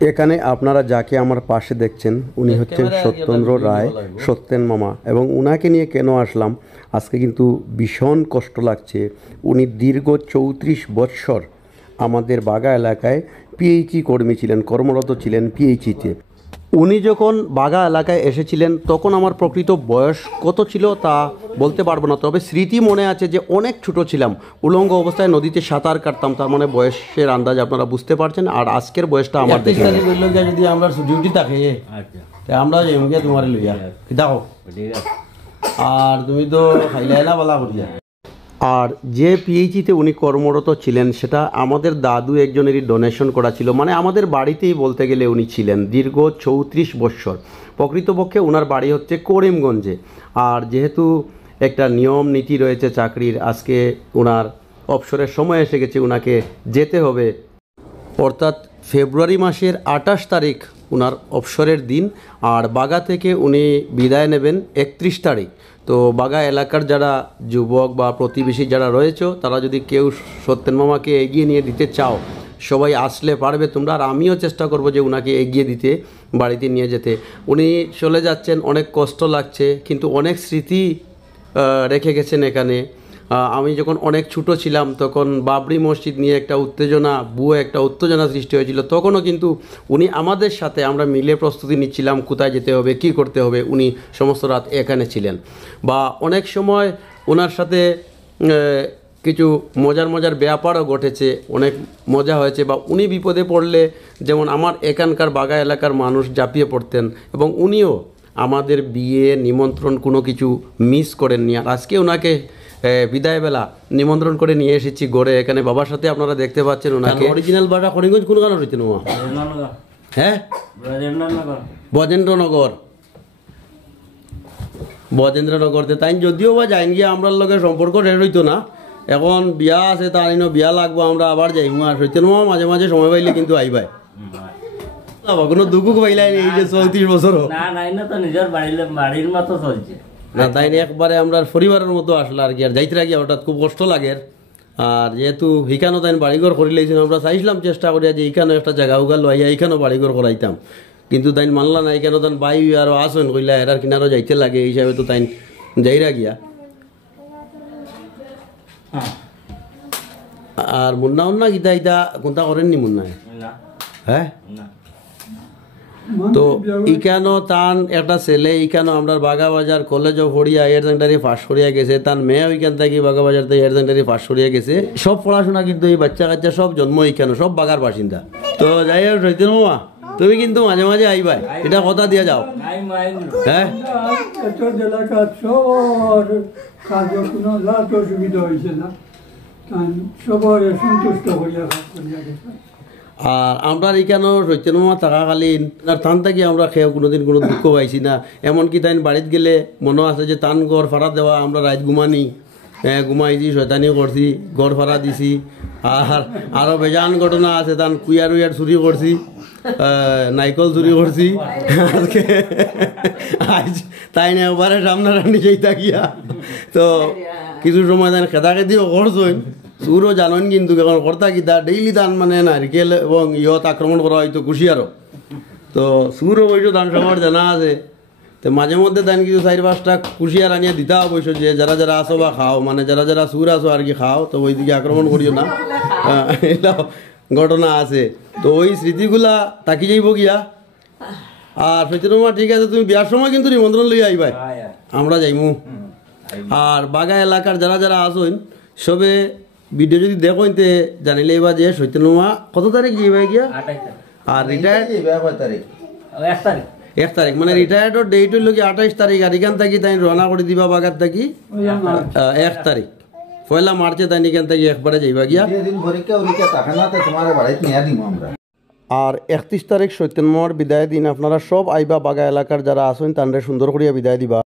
এখানে আপনারা যাকে আমার পাশে দেখছেন উনি হচ্ছেন সত্যেন্দ্র রায়, সত্যেন মামা। এবং উনাকে নিয়ে কেন আসলাম, আজকে কিন্তু ভীষণ কষ্ট লাগছে। উনি দীর্ঘ 34 বৎসর আমাদের বাগা এলাকায় পিএইচই কর্মী ছিলেন, কর্মরত ছিলেন পিএইচিতে। উনি যখন বাগা এলাকায় এসেছিলেন তখন আমার প্রকৃত বয়স কত ছিল তা বলতে পারবো না, তবে স্মৃতি মনে আছে যে অনেক ছোট ছিলাম, উলঙ্গ অবস্থায় নদীতে সাঁতার কাটতাম। তার মানে বয়সের আন্দাজ আপনারা বুঝতে পারছেন। আর আজকের বয়সটা আমার দেখে যদি আমরা ডিউটি থাকে আমরা তোমার লইয়া দেখো, আর তুমি তো খাইলাই না বলা করিয়া। আর যে পিএইচিতে উনি কর্মরত ছিলেন সেটা আমাদের দাদু একজনেরই ডোনেশন করা ছিল, মানে আমাদের বাড়িতেই বলতে গেলে উনি ছিলেন দীর্ঘ 34 বৎসর। প্রকৃতপক্ষে ওনার বাড়ি হচ্ছে করিমগঞ্জে। আর যেহেতু একটা নিয়ম নীতি রয়েছে চাকরির, আজকে ওনার অবসরের সময় এসে গেছে, ওনাকে যেতে হবে। অর্থাৎ ফেব্রুয়ারি মাসের 28 তারিখ ওনার অবসরের দিন। আর বাগা থেকে উনি বিদায় নেবেন 31 তারিখ। তো বাগা এলাকার যারা যুবক বা প্রতিবেশী যারা রয়েছে তারা যদি কেউ সত্যেন মামাকে এগিয়ে নিয়ে দিতে চাও, সবাই আসলে পারবে তোমরা। আর আমিও চেষ্টা করব যে উনাকে এগিয়ে দিতে, বাড়িতে নিয়ে যেতে। উনি চলে যাচ্ছেন, অনেক কষ্ট লাগছে, কিন্তু অনেক স্মৃতি রেখে গেছেন এখানে। আমি যখন অনেক ছোটো ছিলাম তখন বাবরি মসজিদ নিয়ে একটা উত্তেজনা সৃষ্টি হয়েছিল। তখনও কিন্তু উনি আমাদের সাথে আমরা মিলে প্রস্তুতি নিচ্ছিলাম কোথায় যেতে হবে, কি করতে হবে। উনি সমস্ত রাত এখানে ছিলেন। বা অনেক সময় ওনার সাথে কিছু মজার ব্যাপারও ঘটেছে, অনেক মজা হয়েছে। বা উনি বিপদে পড়লে যেমন আমার এখানকার বাগা এলাকার মানুষ ঝাঁপিয়ে পড়তেন, এবং উনিও আমাদের বিয়ে নিমন্ত্রণ কোনো কিছু মিস করেননি। আর আজকে ওনাকে বিদায়বেলা নিমন্ত্রণ করে নিয়ে এসেছি গড়ে, এখানে বাবার সাথে আপনারা দেখতে পাচ্ছেন ওনাকে। অরিজিনাল বাড়া করিমগঞ্জ কোন গান রয়েছে নোয়া? হ্যাঁ, বজেন্দ্রনগরতে তাই যদিও বা যাইন গিয়ে আমরা লগে সম্পর্ক রেড হইতো না। এখন বিয়া আছে, তার বিয়া লাগবো, আমরা আবার যাইমু। আর সত্যি নোয়া মাঝে মাঝে সময় পাইলে কিন্তু আইবাই, কোনো দুঃখ পাইলাই এই যে 34 বছর বাড়ির মতো চলছে না। তাই একবারে আমরা পরিবারের মতো আসলে আর কি। আর যাইতে গিয়ে হঠাৎ খুব কষ্ট লাগে। আর যেহেতু এখানেও তাই বাড়িঘর করে লাইছেন, আমরা চাইছিলাম চেষ্টা করিয়া যে এখানেও একটা জায়গা উগা লইয়া এখানেও বাড়িঘর করাইতাম, কিন্তু তাই মানলা না। এখানেও তাই বাই আরও আসেন কইলা এরার কিনারও যাইতে লাগে, এই হিসাবে তো তাই যাইরা গিয়া। আর মুন্না গীতা ইতা কোনটা করেননি মুন্নায়? হ্যাঁ, তো ইখানো তান একটা ছেলে ইখানো আমরা বাগাবাজার কলেজও পড়িয়া এয়ার সেন্টারে পাস করিয়া গেছে। তার মেয়ে ওইখান থেকে বাগাবাজার থেকে এয়ার সেন্টারে পাস করিয়া গেছে। সব পড়াশোনা কিন্তু এই বাচ্চা কাচ্চা সব জন্ম ইখানো, সব বাগার বাসিন্দা। তো যাই হোক সৈতন মামা, তুমি কিন্তু মাঝে মাঝে আইবাই, এটা কথা দিয়ে যাও। হ্যাঁ, আর আমরা এখানেও সত্যেন মামা থাকাকালীন আর তান থাকি আমরা খেয়ে কোনোদিন কোনো দুঃখ পাইছি না। এমনকি তাই বাড়িতে গেলে মনে আছে যে তান ঘর ভাড়া দেওয়া, আমরা রাত ঘুমাইছি, শয়তানি করছি, ঘর ভাড়া দিছি। আর আরও বেজান ঘটনা আছে, তান কুইয়ার চুরি করছি, নাইকল চুরি করছি। আজকে আজ তাই না একবারে সামনাসামনি যেই থাকিয়া তো কিছু সময় তাই খেদাখেদিও করছই। চুরও জানেন কিন্তু এখন কর্তা গীতা ডেইলি দান মানে নারিকেল এবং ইয়ত আক্রমণ করা হয়তো কুশিয়ারও। তো চুরও অবশ্য দান সবার জানা আছে। তো মাঝে মধ্যে দান কিছু 4-5টা কুশিয়ার আনিয়ে দিতা অবশ্য, যে যারা আসো বা খাও, মানে যারা চুর আসো আর কি খাও, তো ওই দিকে আক্রমণ করিও না। এটা ঘটনা আছে। তো ওই স্মৃতিগুলা তাকি যাইব গিয়া। আর সত্যি ঠিক আছে, তুমি বিয়ার সময় কিন্তু নিমন্ত্রণ লইয়া আইবাই, আমরা যাইমু। আর বাগা এলাকার যারা আসেন সবে ভিডিও যদি দেখো জানিলে এবার যে সত্যেন মামা কত তারিখ যাইবা গিয়া। আর রিটায়ার্ড 1 তারিখ, মানে রিটায়ার্ডের ডেট হইল কি 28 তারিখ। আর এখান থাকি তাই রওনা করে দিবা বাগার থাকি 1 তারিখ, 1 মার্চে তাই এখান থেকে একবারে যাইবা গিয়া। আর 31 তারিখ সত্যেন মামার বিদায় দিন আপনারা সব আইবা, বাগা এলাকার যারা আসেন তানরে সুন্দর করিয়া বিদায় দিবা।